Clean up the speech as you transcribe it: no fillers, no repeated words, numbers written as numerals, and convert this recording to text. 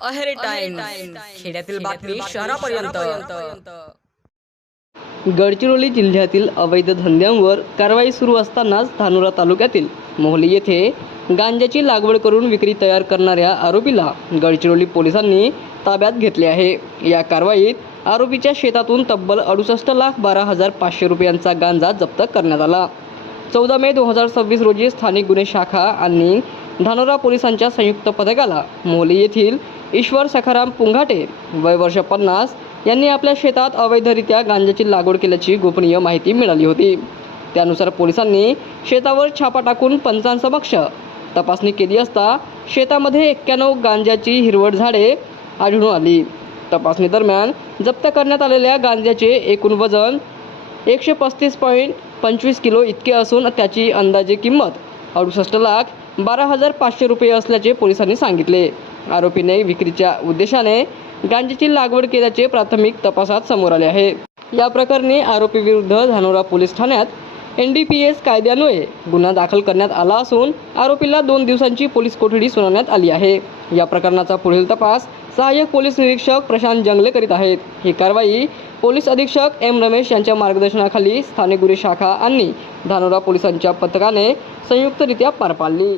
Aheri times खेड्यातील बातमी शहरापर्यंत। गडचिरोली जिल्ह्यातील अवैध धंद्यांवर कारवाई सुरू असतानाच धानोरा तालुक्यातील मोहली येथे गांजाची लागवड करून विक्री तयार करणाऱ्या आरोपीला गडचिरोली पोलिसांनी ताब्यात घेतले आहे। या कारवाईत आरोपीच्या शेतातून तब्बल 68,12,500 रुपयांचा गांजा जप्त करण्यात आला। 14 मे 2026 रोजी स्थानिक गुन्हे शाखा आणि धानोरा पोलिसांच्या संयुक्त पथकाला मोहली येथील ईश्वर सखाराम पुंगाटे वय वर्ष 50 यांनी आपल्या शेतात अवैधरित्या गांजाची लागवड केल्याची गोपनीय माहिती मिळाली होती। त्यानुसार पोलिसांनी शेतावर छापा टाकून पंचांसमक्ष तपासणी केली असता शेतामध्ये 91 गांजाची हिरवट झाडे आढळून आली। तपासणी दरम्यान जप्त करण्यात आलेल्या गांजाचे एकूण वजन 135.25 किलो इतके असून त्याची अंदाजे किंमत 68,12,500 रुपये असल्याचे पोलिसांनी सांगितले। आरोपीने विक्रीच्या उद्देशाने गांजाची लागवड केल्याचे प्राथमिक तपासात समोर आले आहे। या प्रकरणी आरोपी विरुद्ध धानोरा पोलीस ठाण्यात NDPS कायद्यान्वये गुन्हा दाखल करण्यात आला असून आरोपीला 2 दिवसांची पोलीस कोठडी सुनावण्यात आली आहे। या प्रकरणाचा पुढील तपास सहाय्यक पोलीस निरीक्षक प्रशांत जंगले करीत आहेत। ही कारवाई पोलीस अधीक्षक M रमेश यांच्या मार्गदर्शनाखाली स्थानिक गुन्हे शाखा आणि धानोरा पोलिसांच्या पथकाने संयुक्तरित्या पार पाडली।